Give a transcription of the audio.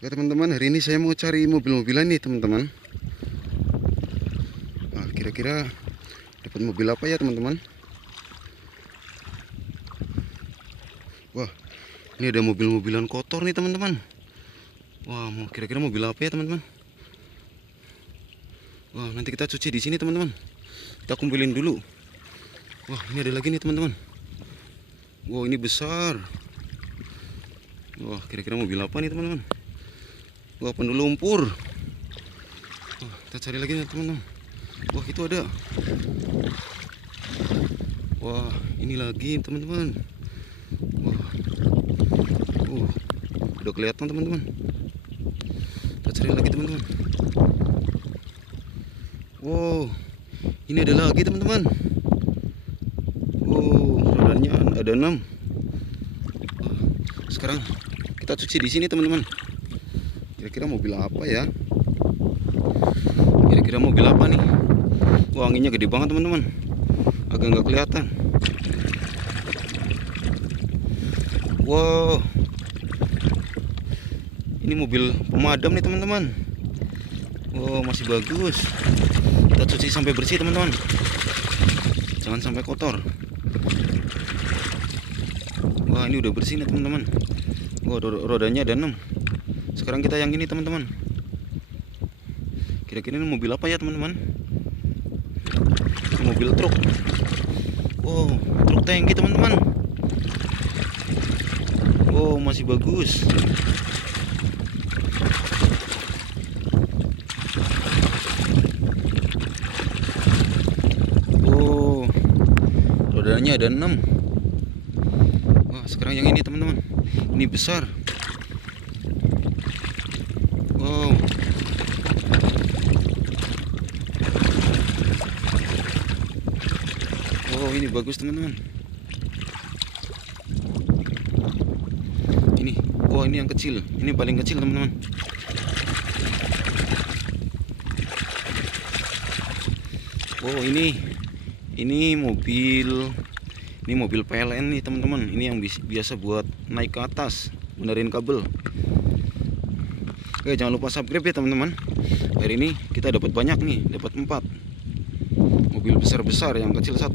Ya teman-teman, hari ini saya mau cari mobil-mobilan nih teman-teman. Nah, kira-kira dapat mobil apa ya teman-teman? Wah, ini ada mobil-mobilan kotor nih teman-teman. Wah, kira-kira mobil apa ya teman-teman? Wah, nanti kita cuci di sini teman-teman. Kita kumpulin dulu. Wah, ini ada lagi nih teman-teman. Wah, ini besar. Wah, kira-kira mobil apa nih teman-teman? Wah, penuh lumpur. Wah, kita cari lagi nih teman-teman. Wah, itu ada. Wah, ini lagi teman-teman. Wah, udah kelihatan teman-teman. Kita cari lagi teman-teman. Wow, ini ada lagi teman-teman. Wow, rodanya ada 6. Sekarang kita cuci di sini teman-teman. Kira-kira mobil apa ya? Kira-kira mobil apa nih? Wah, anginnya gede banget teman-teman. Agak nggak kelihatan. Wow, ini mobil pemadam nih teman-teman. Wow, masih bagus. Kita cuci sampai bersih teman-teman. Jangan sampai kotor. Wah, ini udah bersih nih teman-teman. Wah, rodanya ada 6. Sekarang kita yang ini teman-teman. Kira-kira ini mobil apa ya teman-teman? Mobil truk. Wow, truk tangki teman-teman. Wow, masih bagus. Wow, rodanya ada 6. Wah, sekarang yang ini teman-teman. Ini besar. Wow. Oh, ini bagus teman-teman. Ini, oh ini yang kecil. Ini paling kecil teman-teman. Oh ini mobil PLN nih teman-teman. Ini yang biasa buat naik ke atas, benerin kabel. Oke, jangan lupa subscribe ya teman-teman. Hari ini kita dapat banyak nih, dapat 4 mobil besar-besar, yang kecil 1.